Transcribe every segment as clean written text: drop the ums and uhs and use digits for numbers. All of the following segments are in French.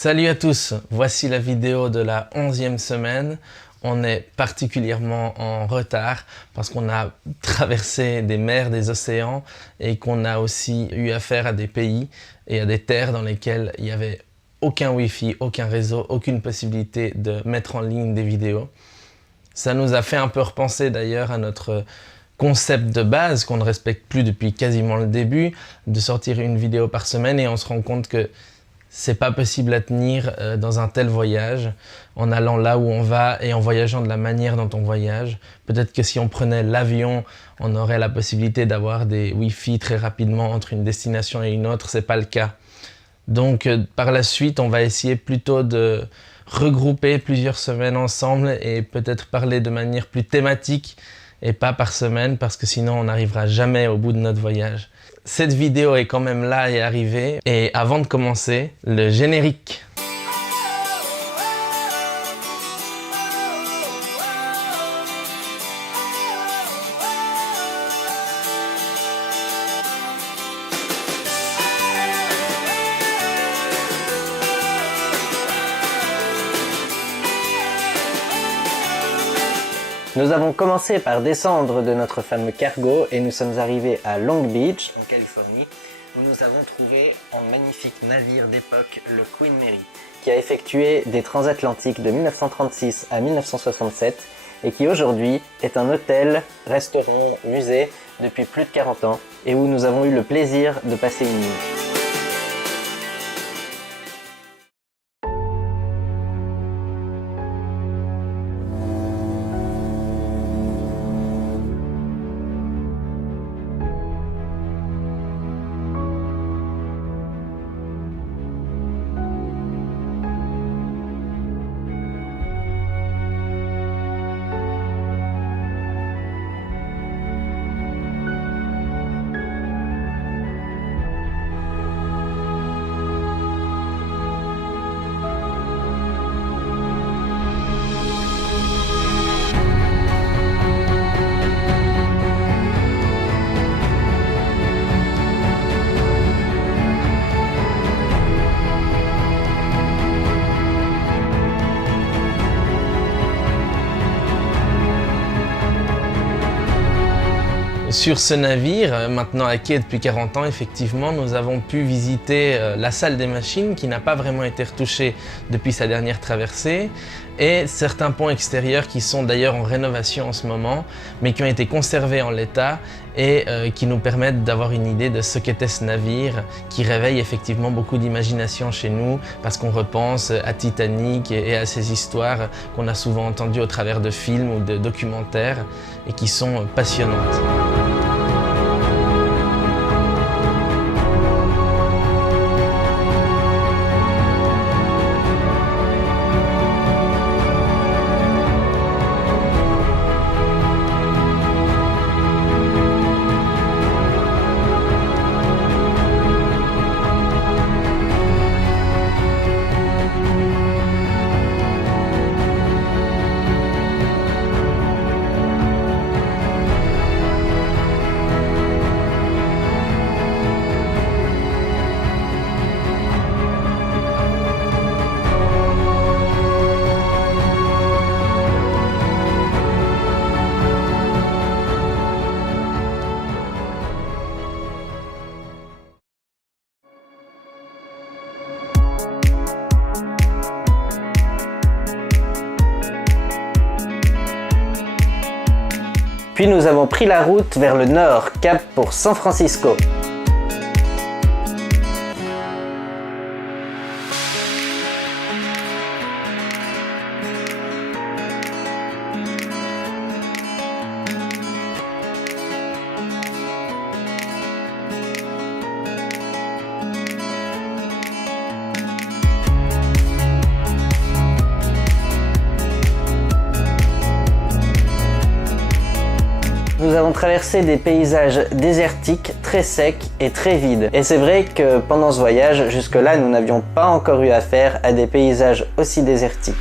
Salut à tous, voici la vidéo de la 11e semaine. On est particulièrement en retard parce qu'on a traversé des mers, des océans et qu'on a aussi eu affaire à des pays et à des terres dans lesquelles il n'y avait aucun Wi-Fi, aucun réseau, aucune possibilité de mettre en ligne des vidéos. Ça nous a fait un peu repenser d'ailleurs à notre concept de base qu'on ne respecte plus depuis quasiment le début, de sortir une vidéo par semaine, et on se rend compte que c'est pas possible à tenir dans un tel voyage, en allant là où on va et en voyageant de la manière dont on voyage. Peut-être que si on prenait l'avion, on aurait la possibilité d'avoir des Wi-Fi très rapidement entre une destination et une autre, c'est pas le cas. Donc par la suite, on va essayer plutôt de regrouper plusieurs semaines ensemble et peut-être parler de manière plus thématique et pas par semaine, parce que sinon on n'arrivera jamais au bout de notre voyage. Cette vidéo est quand même là et arrivée, et avant de commencer, le générique. Nous avons commencé par descendre de notre fameux cargo et nous sommes arrivés à Long Beach, en Californie, où nous avons trouvé un magnifique navire d'époque, le Queen Mary, qui a effectué des transatlantiques de 1936 à 1967 et qui aujourd'hui est un hôtel, restaurant, musée depuis plus de 40 ans et où nous avons eu le plaisir de passer une nuit. Sur ce navire, maintenant à quai depuis 40 ans, effectivement, nous avons pu visiter la salle des machines qui n'a pas vraiment été retouchée depuis sa dernière traversée, et certains ponts extérieurs qui sont d'ailleurs en rénovation en ce moment, mais qui ont été conservés en l'état et qui nous permettent d'avoir une idée de ce qu'était ce navire, qui réveille effectivement beaucoup d'imagination chez nous parce qu'on repense à Titanic et à ces histoires qu'on a souvent entendues au travers de films ou de documentaires et qui sont passionnantes. Puis nous avons pris la route vers le nord, cap pour San Francisco. Nous avons traversé des paysages désertiques, très secs et très vides. Et c'est vrai que pendant ce voyage, jusque-là, nous n'avions pas encore eu affaire à des paysages aussi désertiques.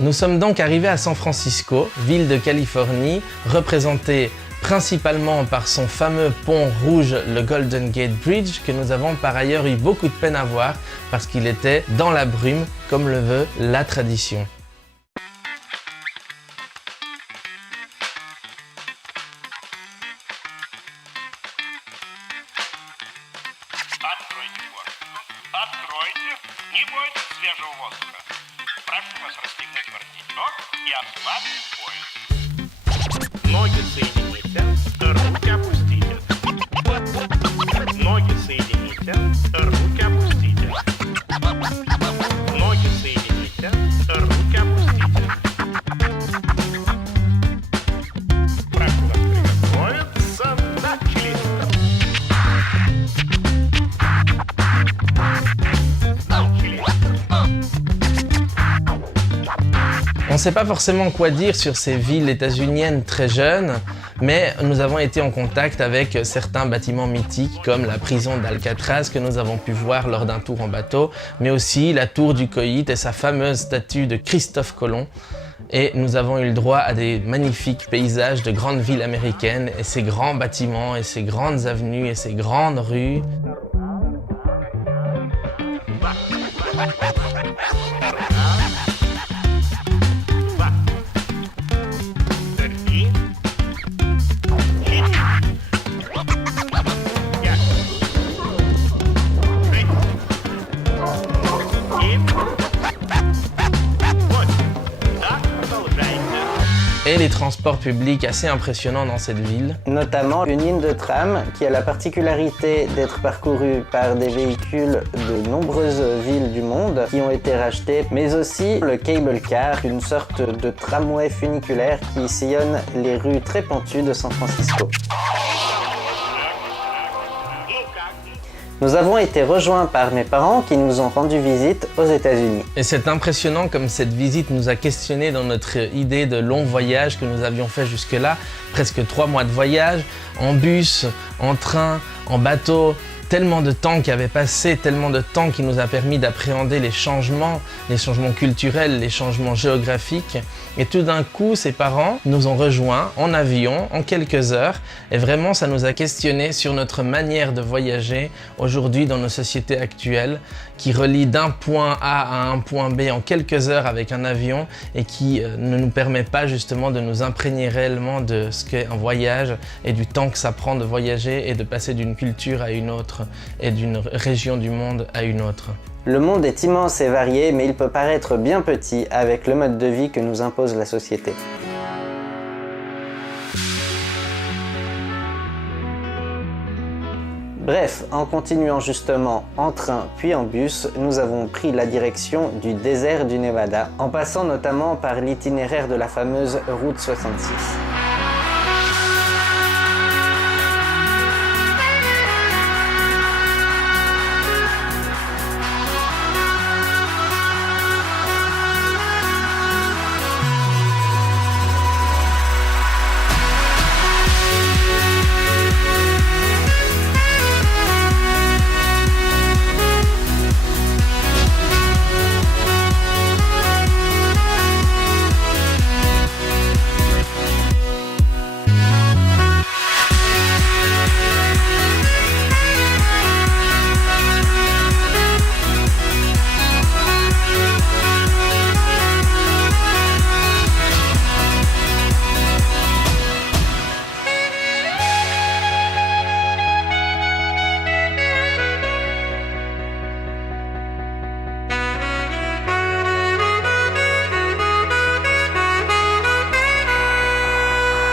Nous sommes donc arrivés à San Francisco, ville de Californie, représentée principalement par son fameux pont rouge, le Golden Gate Bridge, que nous avons par ailleurs eu beaucoup de peine à voir parce qu'il était dans la brume, comme le veut la tradition. Откройте форточку. Откройте. Не бойтесь свежего воздуха. Прошу вас расстегнуть воротничок и ослабить пояс. Ноги соедините, руки опустите. Ноги соедините, руки опустите. Ноги соедините, руки опустите. Прошу вас приготовиться. Начали. On ne sait pas forcément quoi dire sur ces villes états-uniennes très jeunes, mais nous avons été en contact avec certains bâtiments mythiques comme la prison d'Alcatraz que nous avons pu voir lors d'un tour en bateau, mais aussi la tour du Coït et sa fameuse statue de Christophe Colomb. Et nous avons eu le droit à des magnifiques paysages de grandes villes américaines et ces grands bâtiments et ces grandes avenues et ces grandes rues. Et les transports publics assez impressionnants dans cette ville. Notamment une ligne de tram qui a la particularité d'être parcourue par des véhicules de nombreuses villes du monde qui ont été rachetés, mais aussi le cable car, une sorte de tramway funiculaire qui sillonne les rues très pentues de San Francisco. Nous avons été rejoints par mes parents qui nous ont rendu visite aux États-Unis. Et c'est impressionnant comme cette visite nous a questionné dans notre idée de long voyage que nous avions fait jusque-là. Presque 3 mois de voyage, en bus, en train, en bateau. Tellement de temps qui avait passé, tellement de temps qui nous a permis d'appréhender les changements culturels, les changements géographiques. Et tout d'un coup, ses parents nous ont rejoints en avion, en quelques heures. Et vraiment, ça nous a questionné sur notre manière de voyager aujourd'hui dans nos sociétés actuelles, qui relient d'un point A à un point B en quelques heures avec un avion et qui ne nous permet pas justement de nous imprégner réellement de ce qu'est un voyage et du temps que ça prend de voyager et de passer d'une culture à une autre et d'une région du monde à une autre. Le monde est immense et varié, mais il peut paraître bien petit avec le mode de vie que nous impose la société. Bref, en continuant justement en train puis en bus, nous avons pris la direction du désert du Nevada, en passant notamment par l'itinéraire de la fameuse route 66.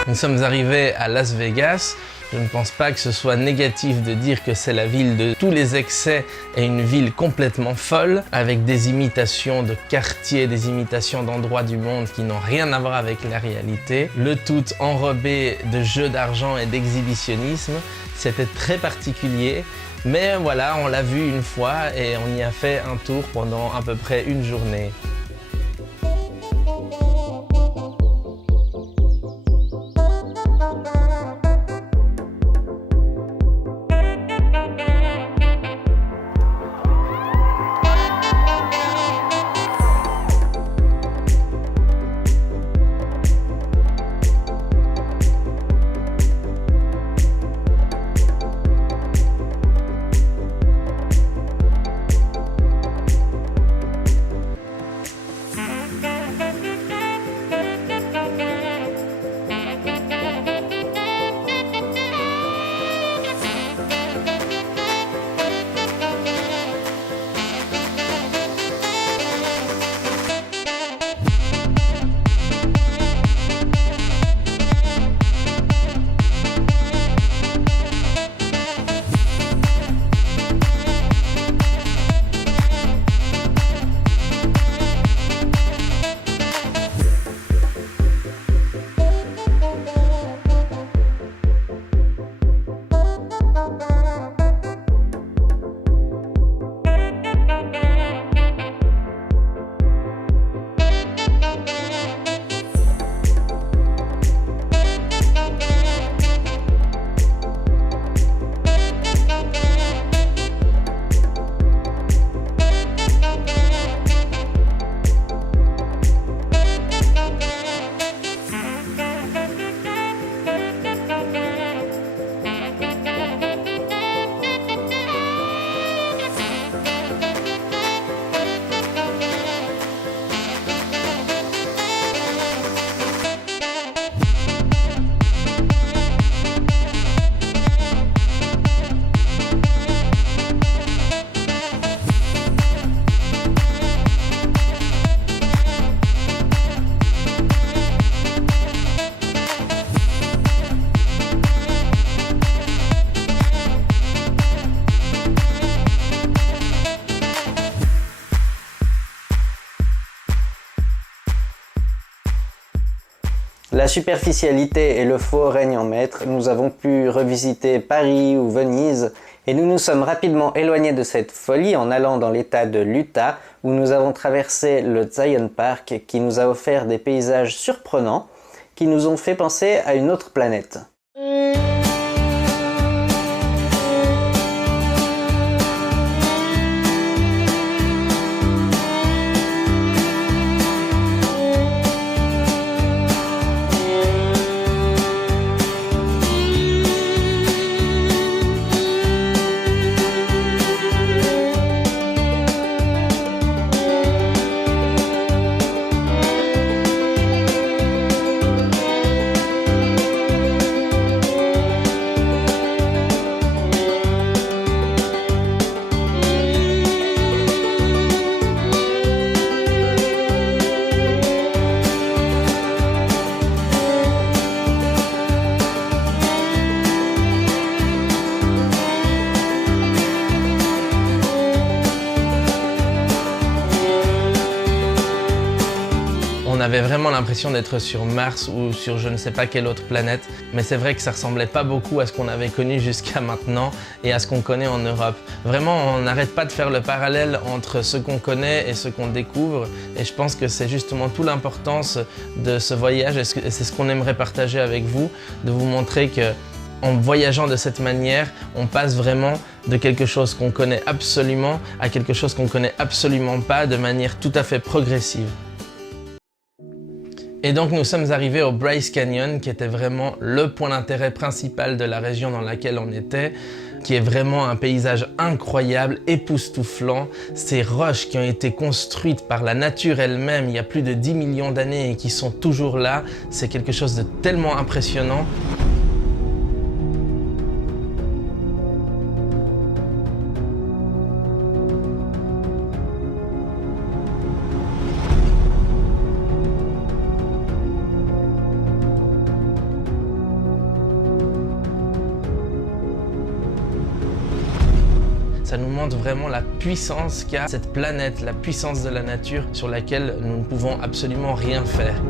Nous sommes arrivés à Las Vegas. Je ne pense pas que ce soit négatif de dire que c'est la ville de tous les excès et une ville complètement folle, avec des imitations de quartiers, des imitations d'endroits du monde qui n'ont rien à voir avec la réalité. Le tout enrobé de jeux d'argent et d'exhibitionnisme. C'était très particulier. Mais voilà, on l'a vu une fois et on y a fait un tour pendant à peu près une journée. La superficialité et le faux règnent en maître. Nous avons pu revisiter Paris ou Venise et nous nous sommes rapidement éloignés de cette folie en allant dans l'état de l'Utah où nous avons traversé le Zion Park qui nous a offert des paysages surprenants qui nous ont fait penser à une autre planète. On avait vraiment l'impression d'être sur Mars ou sur je ne sais pas quelle autre planète, mais c'est vrai que ça ressemblait pas beaucoup à ce qu'on avait connu jusqu'à maintenant et à ce qu'on connaît en Europe. Vraiment, on n'arrête pas de faire le parallèle entre ce qu'on connaît et ce qu'on découvre, et je pense que c'est justement toute l'importance de ce voyage, et c'est ce qu'on aimerait partager avec vous, de vous montrer que en voyageant de cette manière, on passe vraiment de quelque chose qu'on connaît absolument à quelque chose qu'on connaît absolument pas de manière tout à fait progressive. Et donc nous sommes arrivés au Bryce Canyon qui était vraiment le point d'intérêt principal de la région dans laquelle on était, qui est vraiment un paysage incroyable, époustouflant. Ces roches qui ont été construites par la nature elle-même il y a plus de 10 millions d'années et qui sont toujours là, c'est quelque chose de tellement impressionnant. Ça nous montre vraiment la puissance qu'a cette planète, la puissance de la nature sur laquelle nous ne pouvons absolument rien faire.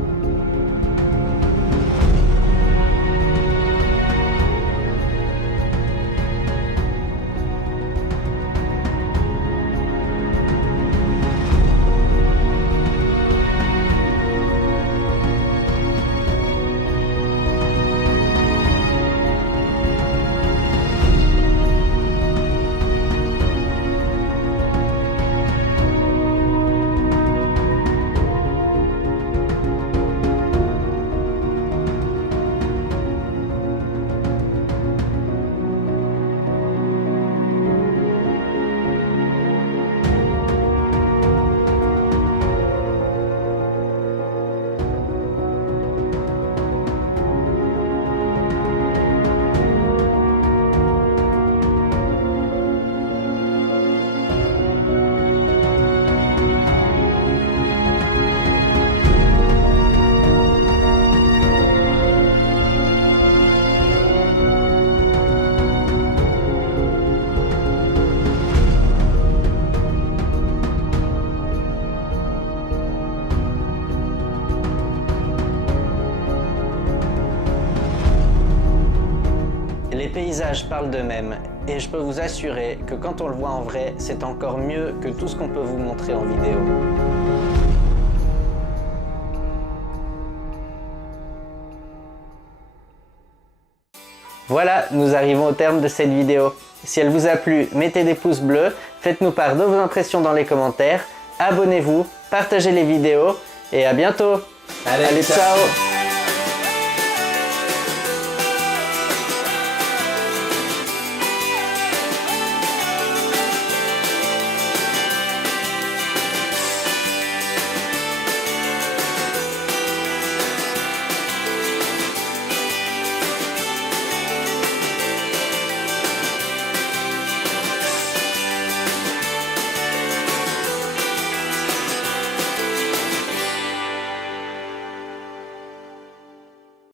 Les paysages parlent d'eux-mêmes et je peux vous assurer que quand on le voit en vrai, c'est encore mieux que tout ce qu'on peut vous montrer en vidéo. Voilà, nous arrivons au terme de cette vidéo. Si elle vous a plu, mettez des pouces bleus, faites-nous part de vos impressions dans les commentaires, abonnez-vous, partagez les vidéos et à bientôt. Allez ciao.